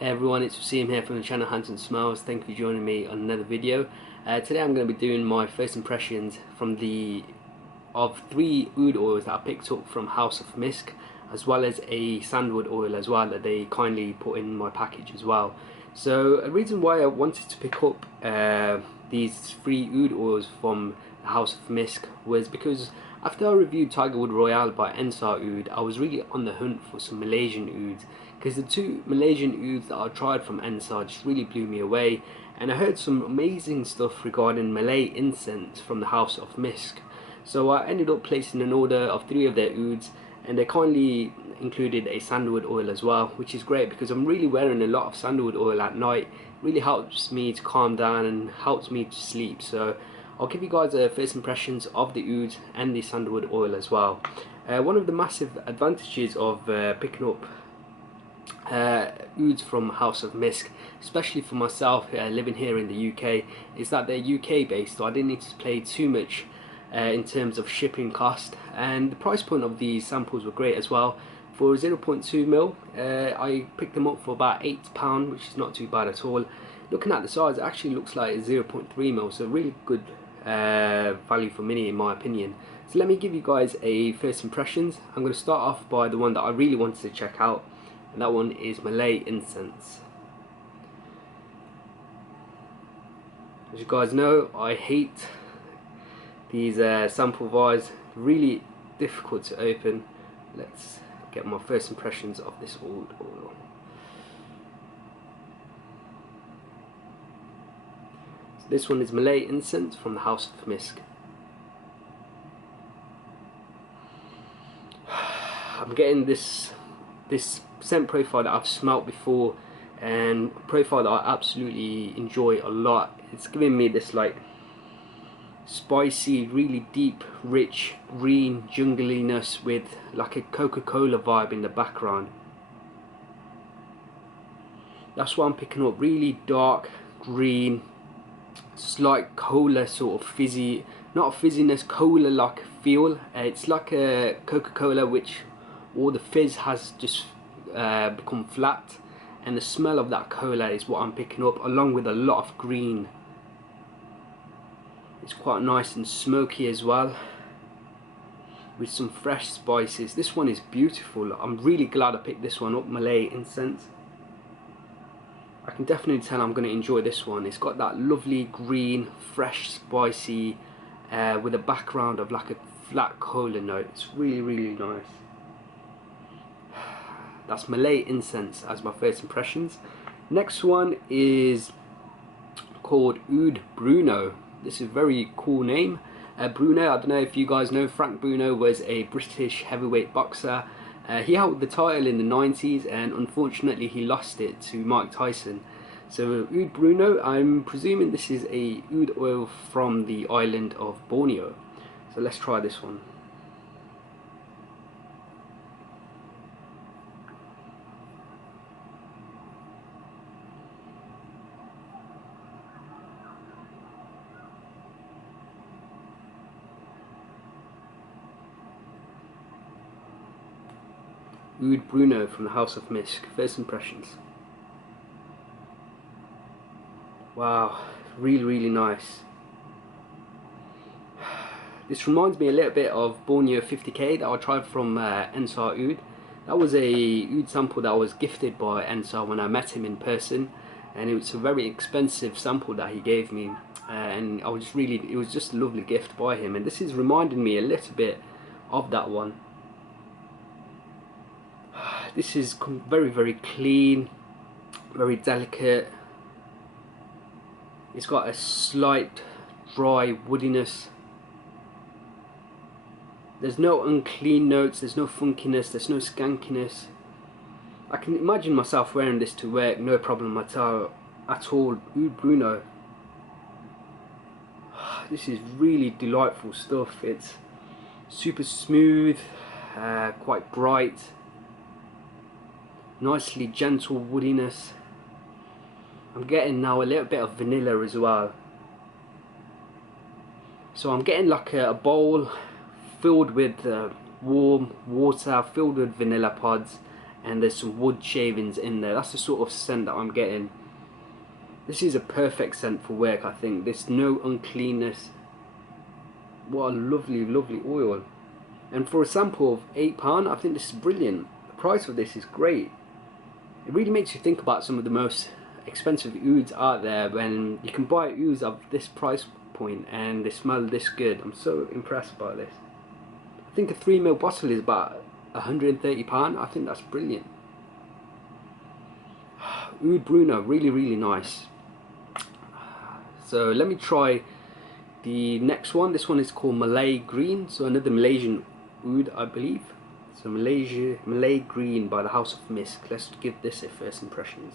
Hey everyone, it's Waseem here from the channel Hands and Smells. Thank you for joining me on another video. Today I'm going to be doing my first impressions from of 3 oud oils that I picked up from House of Misk, as well as a sandalwood oil as well that they kindly put in my package as well. So a reason why I wanted to pick up these 3 oud oils from the House of Misk was because after I reviewed Tigerwood Royale by Ensar Oud, I was really on the hunt for some Malaysian ouds, because the 2 Malaysian ouds that I tried from Ensar just really blew me away, and I heard some amazing stuff regarding Malay Incense from the House of Misk. So I ended up placing an order of 3 of their ouds, and they kindly included a sandalwood oil as well, which is great because I'm really wearing a lot of sandalwood oil at night. It really helps me to calm down and helps me to sleep. So I'll give you guys first impressions of the ouds and the sandalwood oil as well. One of the massive advantages of picking up ouds from House of Misk, especially for myself living here in the UK, is that they're UK based, so I didn't need to pay too much in terms of shipping cost, and the price point of these samples were great as well. For 0.2ml, I picked them up for about £8, which is not too bad at all. Looking at the size, it actually looks like 0.3ml, so really good value for money in my opinion. So let me give you guys a first impressions. I'm going to start off by the one that I really wanted to check out, and that one is Malay Incense. As you guys know, I hate these sample vials, really difficult to open. Let's get my first impressions of this oud oil. So this one is Malay Incense from the House of Misk. I'm getting this scent profile that I've smelt before, and profile that I absolutely enjoy a lot. It's giving me this like spicy, really deep, rich, green jungliness with like a Coca-Cola vibe in the background. That's what I'm picking up, really dark green, slight cola sort of fizzy, not a fizziness, cola like feel. It's like a Coca-Cola which all the fizz has just become flat, and the smell of that cola is what I'm picking up, along with a lot of green. It's quite nice and smoky as well, with some fresh spices. This one is beautiful. I'm really glad I picked this one up, Malay Incense. I can definitely tell I'm going to enjoy this one. It's got that lovely green, fresh, spicy, with a background of like a flat cola note. It's really, really nice. That's Malay Incense as my first impressions. Next one is called Oud Bruno. This is a very cool name. Bruno, I don't know if you guys know, Frank Bruno was a British heavyweight boxer. He held the title in the 90s, and unfortunately he lost it to Mike Tyson. So Oud Bruno, I'm presuming this is a oud oil from the island of Borneo. So let's try this one. Oud Bruno from the House of Misk. First impressions. Wow, really, really nice. This reminds me a little bit of Borneo 50k that I tried from Ensar Oud. That was a oud sample that was gifted by Ensar when I met him in person, and it was a very expensive sample that he gave me, and I was just really, it was just a lovely gift by him, and this is reminding me a little bit of that one. This is very, very clean, very delicate. It's got a slight dry woodiness. There's no unclean notes, there's no funkiness, there's no skankiness. I can imagine myself wearing this to work, no problem at all. Oud Bruno. This is really delightful stuff. It's super smooth, quite bright. Nicely gentle woodiness. I'm getting now a little bit of vanilla as well. So I'm getting like a bowl filled with warm water, filled with vanilla pods, and there's some wood shavings in there. That's the sort of scent that I'm getting. This is a perfect scent for work, I think. There's no uncleanness. What a lovely, lovely oil. And for a sample of £8, I think this is brilliant. The price of this is great. It really makes you think about some of the most expensive ouds out there, when you can buy ouds of this price point and they smell this good. I'm so impressed by this. I think a 3ml bottle is about £130. I think that's brilliant. Oud Bruno, really, really nice. So let me try the next one. This one is called Malay Green, so another Malaysian oud, I believe. So Malay Green by the House of Misk. Let's give this a first impressions.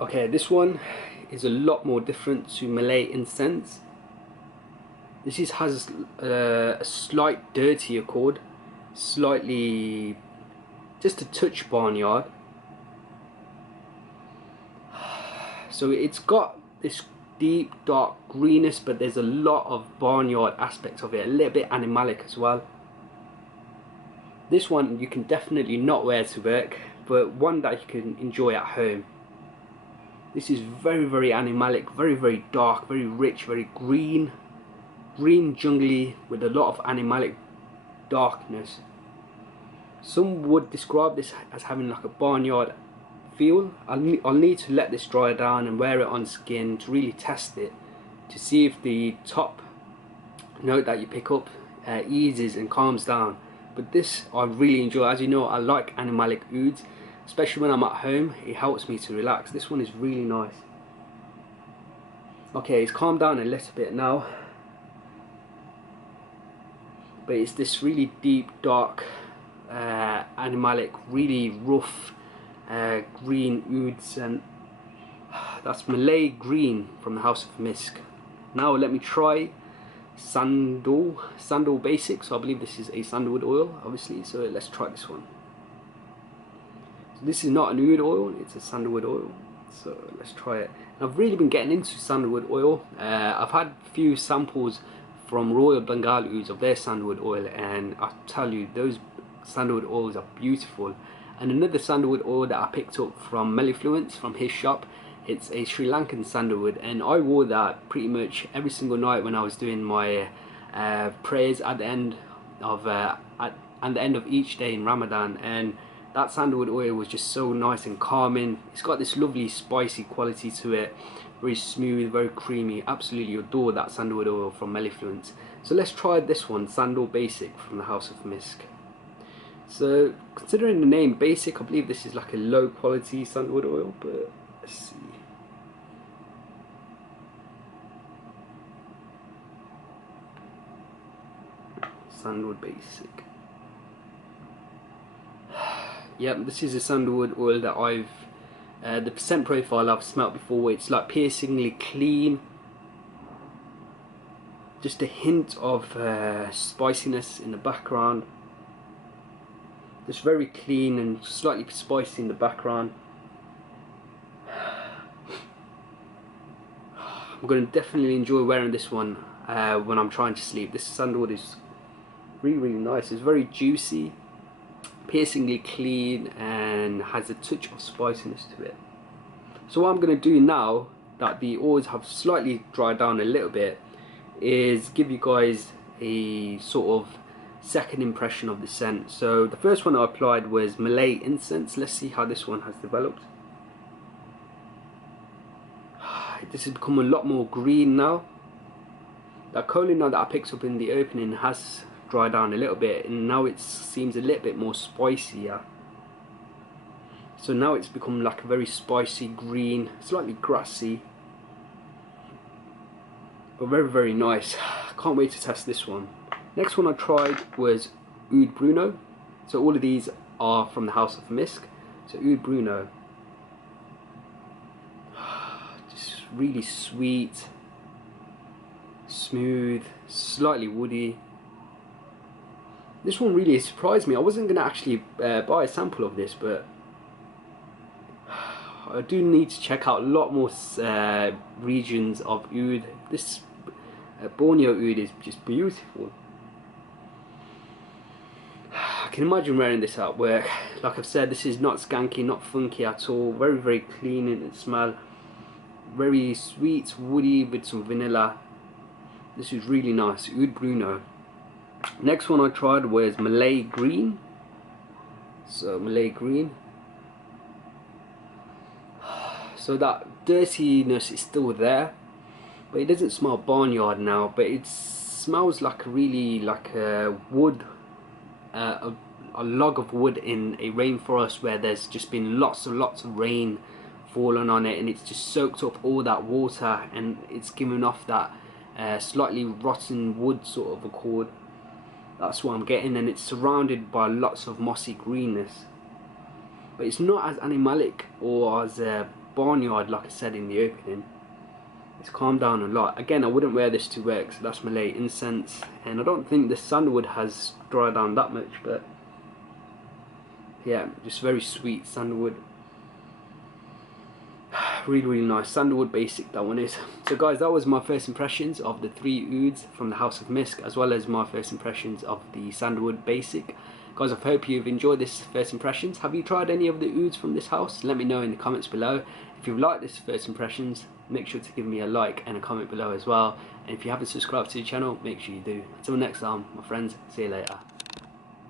Okay, this one is a lot more different to Malay Incense. This has a slight dirtier chord, slightly, just a touch barnyard. So it's got this deep dark greenness, but there's a lot of barnyard aspects of it, a little bit animalic as well. This one you can definitely not wear to work, but one that you can enjoy at home. This is very, very animalic, very, very dark, very rich, very green jungly with a lot of animalic darkness. Some would describe this as having like a barnyard feel. I'll need to let this dry down and wear it on skin to really test it, to see if the top note that you pick up eases and calms down. But this I really enjoy. As you know, I like animalic ouds, especially when I'm at home. It helps me to relax. This one is really nice. Okay, it's calmed down a little bit now, but it's this really deep dark animalic, really rough green ouds, and that's Malay Green from the House of Misk. Now let me try Sandal Basic. So I believe this is a sandalwood oil, obviously, so let's try this one. So this is not an oud oil, it's a sandalwood oil, so let's try it. I've really been getting into sandalwood oil. I've had a few samples from Royal Bengal Ouds of their sandalwood oil, and I tell you, those sandalwood oils are beautiful. And another sandalwood oil that I picked up from Malay Influence, from his shop, it's a Sri Lankan sandalwood, and I wore that pretty much every single night when I was doing my prayers at the end of each day in Ramadan. And that sandalwood oil was just so nice and calming. It's got this lovely spicy quality to it, very smooth, very creamy. Absolutely adore that sandalwood oil from Malay Influence. So let's try this one, Sandal Basic from the House of Misk. So considering the name Basic, I believe this is like a low quality sandalwood oil, but let's see. Sandalwood Basic. Yep, this is a sandalwood oil that the percent profile I've smelt before. It's like piercingly clean. Just a hint of spiciness in the background. Just very clean and slightly spicy in the background. I'm going to definitely enjoy wearing this one when I'm trying to sleep. This sandalwood is really, really nice. It's very juicy, piercingly clean, and has a touch of spiciness to it. So what I'm going to do now that the oils have slightly dried down a little bit is give you guys a sort of second impression of the scent. So the first one I applied was Malay Incense. Let's see how this one has developed. This has become a lot more green now. That choline now that I picked up in the opening has dried down a little bit, and now it seems a little bit more spicier. So now it's become like a very spicy green, slightly grassy, but very, very nice. Can't wait to test this one. Next one I tried was Oud Bruno. So all of these are from the House of Misk. So Oud Bruno, just really sweet, smooth, slightly woody. This one really surprised me. I wasn't going to actually buy a sample of this, but I do need to check out a lot more regions of oud. This Borneo oud is just beautiful. I can imagine wearing this at work. Like I've said, this is not skanky, not funky at all. Very, very clean in its smell. Very sweet, woody with some vanilla. This is really nice. Oud Bruno. Next one I tried was Malay Green. So Malay Green. So that dirtiness is still there, but it doesn't smell barnyard now. But it smells like a wood, a log of wood in a rainforest where there's just been lots of rain fallen on it, and it's just soaked up all that water, and it's given off that slightly rotten wood sort of accord. That's what I'm getting, and it's surrounded by lots of mossy greenness. But it's not as animalic or as barnyard like I said in the opening. It's calmed down a lot. Again, I wouldn't wear this to work, so that's Malay Incense, and I don't think the sandalwood has dried down that much, but yeah, just very sweet sandalwood. Really nice sandalwood basic, that one is. So guys, that was my first impressions of the 3 ouds from the House of Misk, as well as my first impressions of the sandalwood basic. Guys, I hope you've enjoyed this first impressions. Have you tried any of the ouds from this house? Let me know in the comments below. If you've liked this first impressions, make sure to give me a like and a comment below as well. And if you haven't subscribed to the channel, make sure you do. Until next time, my friends, see you later.